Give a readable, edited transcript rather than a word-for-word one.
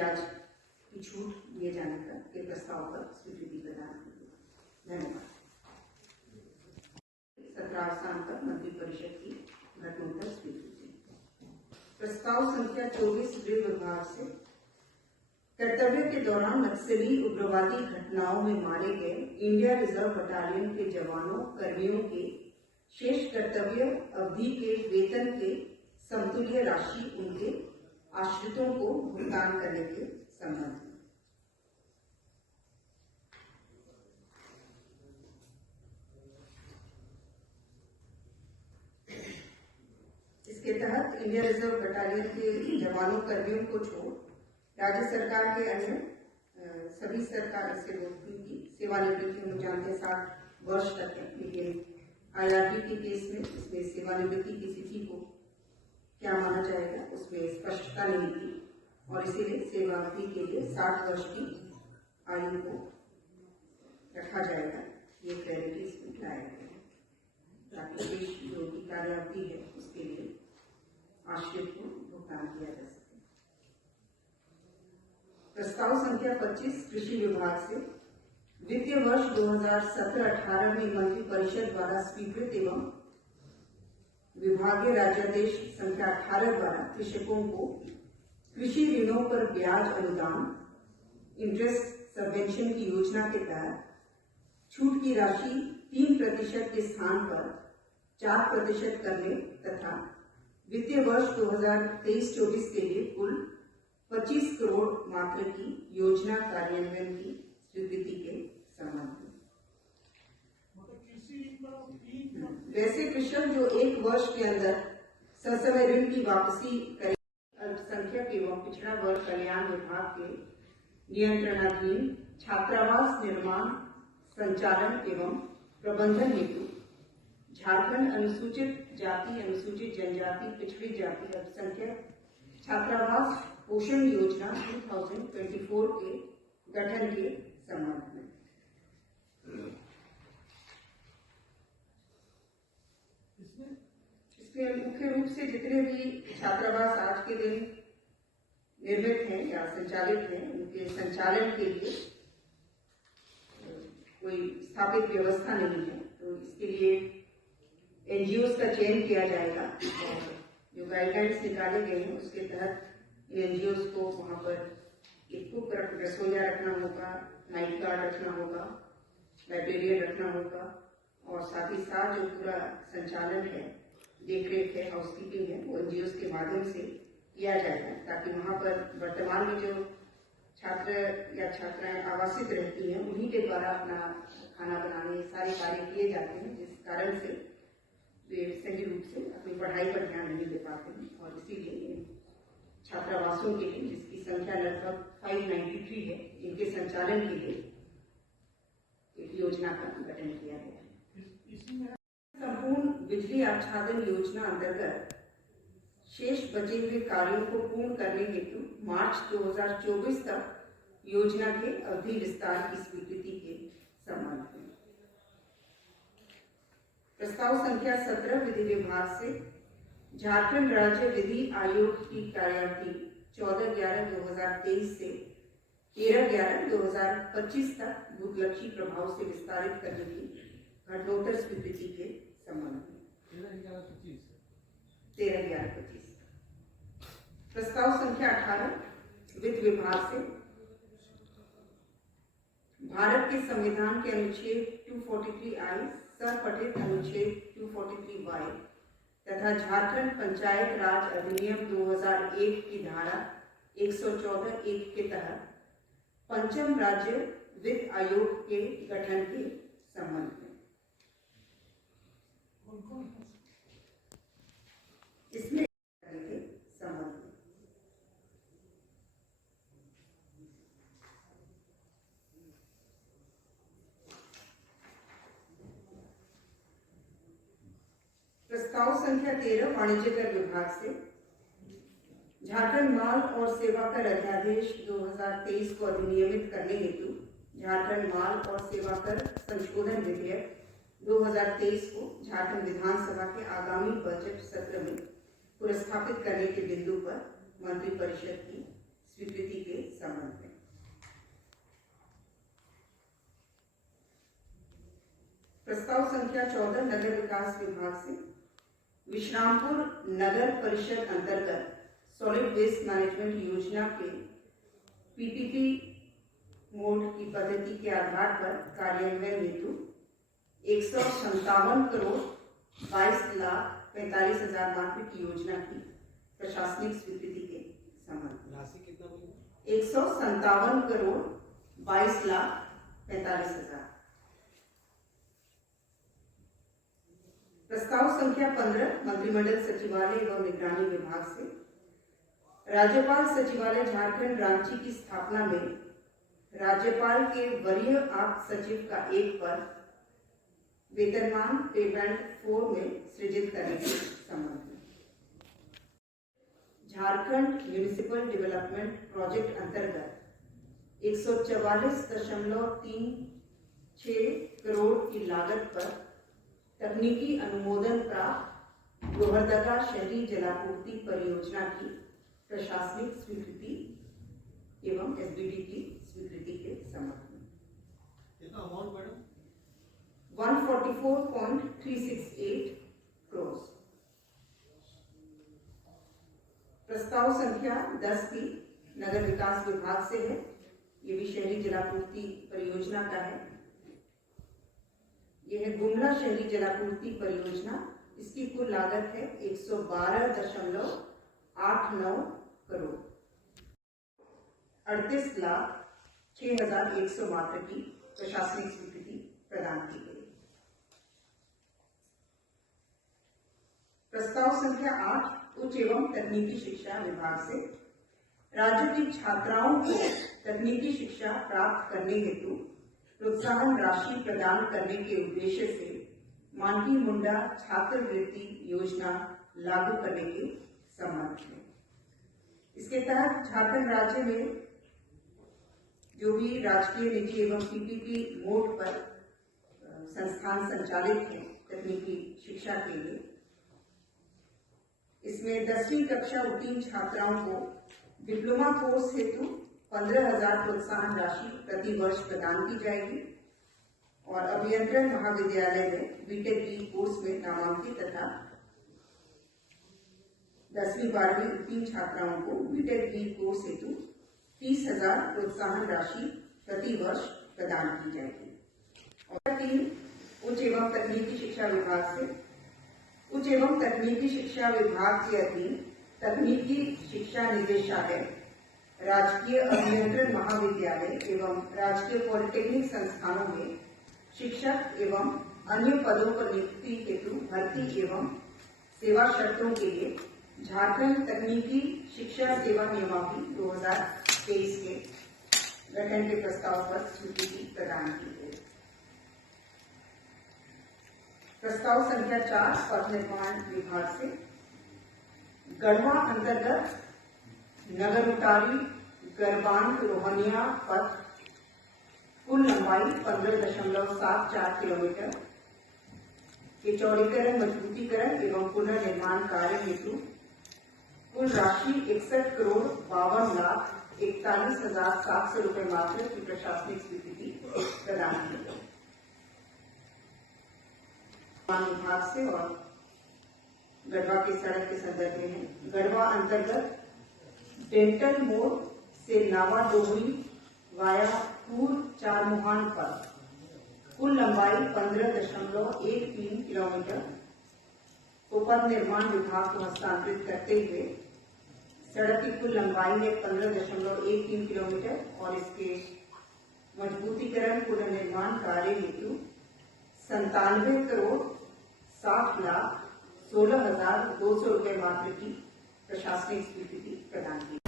ब्याज की छूट दिए जाने के प्रस्ताव पर स्वीकृति प्रदान की। धन्यवाद। सत्रावसान पर मंत्रिपरिषद की घटनोत्तर स्वीकृति। प्रस्ताव संख्या 24 गृह विभाग से कर्तव्य के दौरान नक्सली उग्रवादी घटनाओं में मारे गए इंडिया रिजर्व बटालियन के जवानों कर्मियों के शेष कर्तव्य अवधि के वेतन के समतुल्य राशि उनके आश्रितों को भुगतान करने के संबंध में। इसके तहत इंडिया रिजर्व बटालियन के जवानों कर्मियों को छोड़ राज्य सरकार के अन्य सभी सरकारी सेवकों की सेवानिवृत्ति हम जानते 60 वर्ष तक है, लेकिन आईआरबी के केस में इसमें सेवानिवृत्ति की तिथि को क्या माना जाएगा उसमें स्पष्टता नहीं थी और इसीलिए सेवावधि के लिए 60 वर्ष की आयु को रखा जाएगा। ये क्लैरिटी इसमें लाया गया है ताकि देश जो की कार्यावधि है उसके लिए आश्रित को भुगतान किया जा सके। प्रस्ताव संख्या 25 कृषि विभाग से वित्तीय वर्ष 2017-18 में मंत्रिपरिषद द्वारा स्वीकृत एवं विभागीय राज्यादेश संख्या 18 द्वारा कृषकों को कृषि ऋणों पर ब्याज अनुदान इंटरेस्ट सबवेंशन की योजना के तहत छूट की राशि 3% के स्थान पर 4% करने तथा वित्तीय वर्ष 2023-24 के लिए कुल 25 करोड़ मात्रा की योजना कार्यान्वयन की स्वीकृति के संबंध में। वैसे कृषक जो 1 वर्ष के अंदर ससमय ऋण की वापसी करें अल्पसंख्यक एवं पिछड़ा वर्ग कल्याण विभाग के नियंत्रणाधीन छात्रावास निर्माण संचालन एवं प्रबंधन हेतु झारखंड अनुसूचित जाति अनुसूचित जनजाति पिछड़ी जाति अल्पसंख्यक छात्रावास पोषण योजना 2024 के गठन के संबंध में। इसमें मुख्य रूप से जितने भी छात्रावास आज के दिन निर्मित हैं या संचालित हैं उनके संचालन के लिए कोई स्थापित व्यवस्था नहीं है, तो इसके लिए एनजीओ का चयन किया जाएगा और जो गाइडलाइंस निकाले गए हैं उसके तहत एनजीओ को वहां पर एक कुक रसोईया रखना होगा, नाइट गार्ड रखना होगा, लाइब्रेरियन रखना होगा और साथ ही साथ जो पूरा संचालन है देखरेख है हाउसकीपिंग है वो एनजीओ के माध्यम से किया जाएगा ताकि वहां पर वर्तमान में जो छात्र या छात्राएं आवासित रहती हैं उन्हीं के द्वारा अपना खाना बनाने सारे कार्य किए जाते हैं, जिस कारण से वे सही रूप से अपनी पढ़ाई पर ध्यान नहीं दे पाते हैं और इसीलिए छात्रावासों के लिए जिसकी संख्या लगभग 593 है इनके संचालन के लिए एक योजना का गठन किया गया है। संपूर्ण बिजली आच्छादन योजना अंतर्गत शेष बचे हुए कार्यों को पूर्ण करने हेतु मार्च 2024 तक योजना के अवधि विस्तार की स्वीकृति के संबंध में। प्रस्ताव संख्या 17 विधि विभाग से झारखंड राज्य विधि आयोग की कार्यावधि 14/11/2023 से 13/11/2025 तक भूतलक्षी प्रभाव से विस्तारित करने की घटनोत्तर स्वीकृति के संबंध में। 13/11/25। प्रस्ताव संख्या 18 वित्त विभाग से भारत के संविधान के अनुच्छेद 243I सपठित अनुच्छेद 243Y तथा झारखंड पंचायत राज अधिनियम 2001 की धारा 114(1) के तहत पंचम राज्य वित्त आयोग के गठन के संबंध में। इसमें के संबंध में प्रस्ताव संख्या 13 वाणिज्य कर विभाग से झारखंड माल और सेवा कर अध्यादेश 2023 को अधिनियमित करने हेतु झारखंड माल और सेवा कर संशोधन विधेयक 2023 को झारखंड विधानसभा के आगामी बजट सत्र में पुरस्कृत करने के बिंदु पर मंत्रिपरिषद की स्वीकृति के प्रस्ताव संख्या 14 नगर विकास विभाग से विश्रामपुर नगर परिषद अंतर्गत सॉलिड वेस्ट मैनेजमेंट योजना के पीपीपी मोड की पद्धति के आधार पर कार्यान्वयन हेतु 157 करोड़ 22,45,000 मात्र की योजना की प्रशासनिक स्वीकृति के संबंध। राशि कितना बोला? 157 करोड़ 22,45,000। प्रस्ताव संख्या 15 मंत्रिमंडल सचिवालय एवं निगरानी विभाग से राज्यपाल सचिवालय झारखंड रांची की स्थापना में राज्यपाल के वरीय आप्त सचिव का एक पद वेतनमान पेमेंट 4 में सृजित करने के संबंध में। झारखंड म्यूनिसिपल डेवलपमेंट प्रोजेक्ट अंतर्गत 144.36 करोड़ की लागत पर तकनीकी अनुमोदन प्राप्त लोहरदगा शहरी जलापूर्ति परियोजना की प्रशासनिक स्वीकृति एवं एसबीडी की स्वीकृति के संबंध में। कितना अमाउंट मैडम? 144.368 करोड़। प्रस्ताव संख्या 10 की नगर विकास विभाग से है। ये भी शहरी जलापूर्ति परियोजना का है। यह है गुमला शहरी जलापूर्ति परियोजना। इसकी कुल लागत है 112.89 करोड़ 38,06,100 मात्र की प्रशासनिक स्वीकृति प्रदान की गई। प्रस्ताव संख्या 8 उच्च एवं तकनीकी शिक्षा विभाग से राज्य की छात्राओं को तकनीकी शिक्षा प्राप्त करने हेतु प्रोत्साहन राशि प्रदान करने के उद्देश्य से मानकी मुंडा छात्रवृत्ति योजना लागू करने के संबंध में। इसके तहत झारखंड राज्य में जो भी राजकीय निजी एवं पीपीपी मोड पर संस्थान संचालित हैं तकनीकी शिक्षा के लिए, इसमें 10वीं कक्षा उत्तीर्ण छात्राओं को डिप्लोमा कोर्स हेतु 15,000 प्रोत्साहन राशि प्रति वर्ष प्रदान की जाएगी और अभियंत्रण महाविद्यालय में बीटेक बी कोर्स में नामांकित तथा 10वीं-12वीं उत्तीर्ण छात्राओं को बीटेक बी कोर्स हेतु 30,000 प्रोत्साहन राशि प्रति वर्ष प्रदान की जाएगी। और 3 उच्च एवं तकनीकी शिक्षा विभाग से उच्च एवं तकनीकी शिक्षा विभाग के अधीन तकनीकी शिक्षा निदेशालय, राजकीय अभियंत्रण महाविद्यालय एवं राजकीय पॉलिटेक्निक संस्थानों में शिक्षक एवं अन्य पदों पर नियुक्ति हेतु भर्ती एवं सेवा शर्तों के लिए झारखंड तकनीकी शिक्षा सेवा नियमावली 2023 के गठन के प्रस्ताव पर स्वीकृति प्रदान की गई। प्रस्ताव संख्या 4 पथ निर्माण विभाग से गढ़वा अंतर्गत नगर उटारी गरबान रोहनिया पथ कुल लंबाई 15.74 किलोमीटर के चौड़ीकरण, मजबूतीकरण एवं पुनर्निर्माण कार्य हेतु कुल राशि 61 करोड़ 52,41,700 रुपए मात्र की प्रशासनिक स्वीकृति प्रदान की गई। विभाग से और गढ़वा की सड़क के संदर्भ में है। गढ़वा अंतर्गत डेंटल मोड़ से नावा डोगरी वाया पूर चारमुहान पर कुल लंबाई 15.13 किलोमीटर को पथ निर्माण विभाग को हस्तांतरित करते हुए सड़क की कुल लंबाई है 15.13 किलोमीटर और इसके मजबूतीकरण पुनर्निर्माण कार्य हेतु 97 करोड़ 60,16,200 रुपए मात्र की प्रशासनिक स्वीकृति प्रदान की।